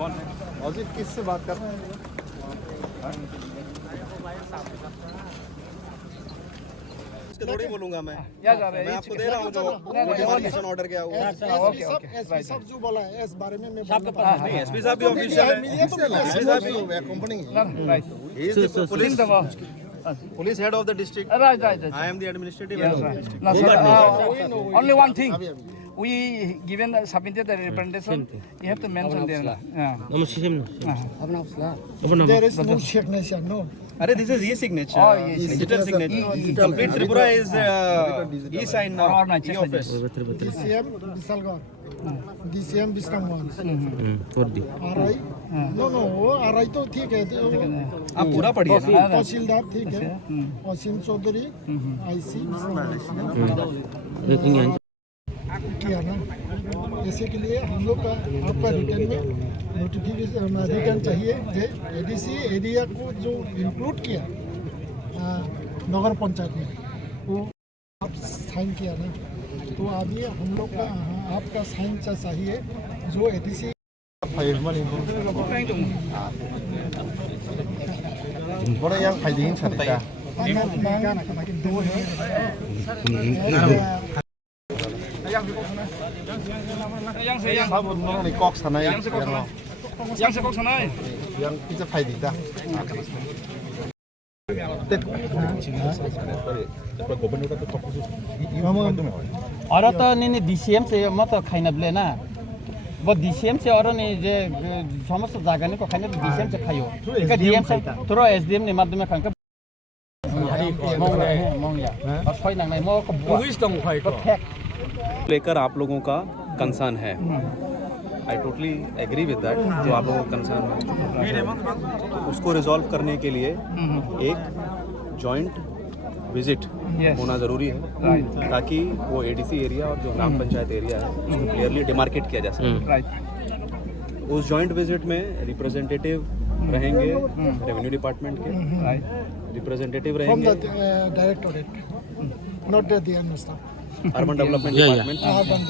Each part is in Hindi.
कौन है? औजित किससे बात कर रहे हैं? थोड़ी बोलूंगा मैं आपको दे रहा हूँ जो डिमार्केशन ऑर्डर किया हुआ है। एसपी साहब जो बोला है इस बारे में मैं नहीं, एसपी साहब भी ऑफिशियल है, एसपी साहब भी company police head of the district. Right. I am the administrative Yes, head of the right. District. No, sir, only one thing. We given submitted the representation. You have to mention there. there is no signature, no. अरे this is e signature, Oh, yes. Digital signature. Complete Tripura is e sign now, e office. DCM Bisalgor, DCM Bistamwan, RI, no, वो RI तो ठीक है, आप पूरा पढ़िए ना। तहसीलदार ठीक है, असीम चौधरी, IC किया ना। जैसे के लिए हम लोग का आपका रिटर्न में नोटिफिकेशन रिटर्न चाहिए जे एडीसी एरिया को जो इंक्लूड किया नगर पंचायत में वो आप साइन किया ना, तो अभी हम लोग का आपका साइन चाहिए जो एडीसी बड़ा yang fighting cerita sabun ni kok sana yang Yang sana. yang kita fighting dah और तो नहीं डीसीएम से मत खाइन बले ना वो डीसीएम से और नहीं जे समस्त जगह ने को खाइन डीसीएम से खायो का डीएम से थोड़ा एसडीएम ने माध्यम खान का मोंगया और कोई नहीं मो को पुलिस तो खाई को लेकर आप लोगों का कंसर्न है। I totally agree with that. जो आप लोगों का कंसर्न है उसको रिजॉल्व करने के लिए एक जॉइंट विजिट होना ज़रूरी है, ताकि वो एडीसी एरिया और जो ग्राम पंचायत एरिया है उसको क्लियरली डिमार्केट किया जा सके। उस जॉइंट विजिट में रिप्रेजेंटेटिव रहेंगे रेवेन्यू डिपार्टमेंट के, रिप्रेजेंटेटिव फ्रॉम द रहेंगे directorate not the DN staff urban development department, urban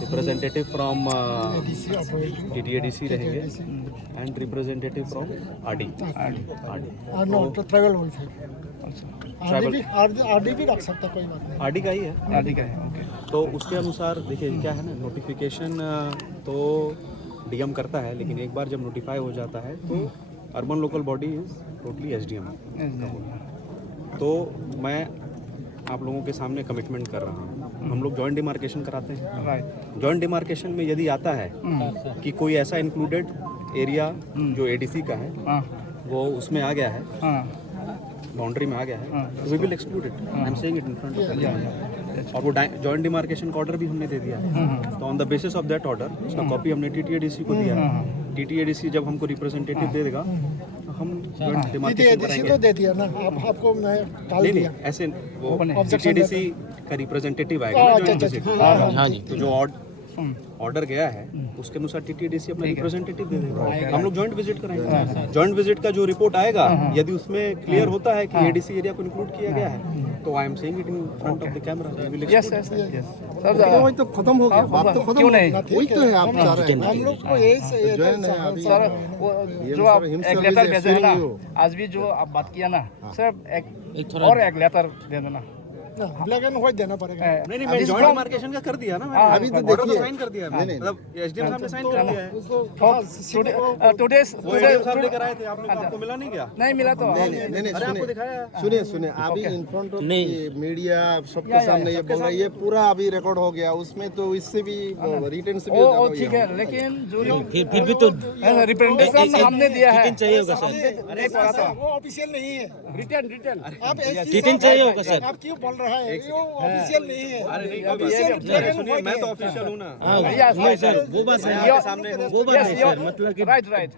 representative from ADC operating TTADC रहेंगे and representative from RD। No tribal welfare RD भी रख सकता, कोई बात नहीं, RD का ही है। ठीक है, ओके। तो उसके अनुसार देखिए क्या है ना, नोटिफिकेशन तो डीएम करता है, लेकिन एक बार जब नोटिफाई हो जाता है तो urban local body is totally SDM। तो मैं आप लोगों के सामने कमिटमेंट कर रहा हूँ, हम लोग जॉइंट डिमार्केशन कराते हैं। जॉइंट डिमार्केशन में यदि आता है कि कोई ऐसा इंक्लूडेड एरिया जो ADC का है वो उसमें आ गया है, बाउंड्री में आ गया है, तो we will exclude it. I am saying it in front of the. और वो जॉइंट डिमार्केशन का ऑर्डर भी हमने दे दिया है। तो on the basis of that order उसका कॉपी हमने TTADC को दिया है। TTADC जब हमको रिप्रेजेंटेटिव दे देगा तो हम जॉइंट डिमार्केशन एडीसी कराएंगे। तो दे दिया ना, आपको मैं डाल नहीं दिया। ऐसे वो TTADC का रिप्रेजेंटेटिव आएगा ना जॉइंट विजिट। तो जो ऑर्डर गया है उसके अनुसार TTADC अपना रिप्रेजेंटेटिव दे देगा, हम लोग जॉइंट विजिट कराएंगे। जॉइंट विजिट का जो रिपोर्ट आएगा यदि उसमें क्लियर होता है कि ADC एरिया को इंक्लूड किया गया है तो आई am saying it in front of the camera. Yes sir. तो खत्म हो गया, बात तो खत्म क्यों नहीं? वही तो है आप चाह रहे हैं। हम लोग को यही सर सर वो जो आप एक लेटर भेजे है ना, आज भी जो आप बात किया ना सर, एक और एक लेटर दे देना। ब्लैक एंड व्हाइट देना पड़ेगा। नहीं मैं जॉइंट डिमार्केशन का कर दिया ना मैंने, अभी तो ऑर्डर देखिए साइन कर दिया है, मतलब SDM साहब ने साइन कर दिया है। टुडे वो SDM साहब लेकर आए थे, आप लोग आपको मिला नहीं क्या? नहीं मिला तो नहीं अरे आपको दिखाया। सुनिए अभी इन फ्रंट ऑफ मीडिया सबके सामने ये बोल रहा है, ये पूरा अभी रिकॉर्ड हो गया, उसमें तो इससे भी रिटर्न से भी वो ठीक है, लेकिन जो फिर भी तो रिप्रेजेंटेशन हमने दिया है चाहिए होगा सर। वो ऑफिशियल नहीं है, रिटर्न आप रिटर्न चाहिए होगा सर। आप क्यों बोल रहा है, वो ऑफिशियल नहीं है। अरे नहीं कोई बात नहीं, सुनिए मैं तो ऑफिशियल हूँ ना। वो बात मैं आपके सामने हूँ। राइट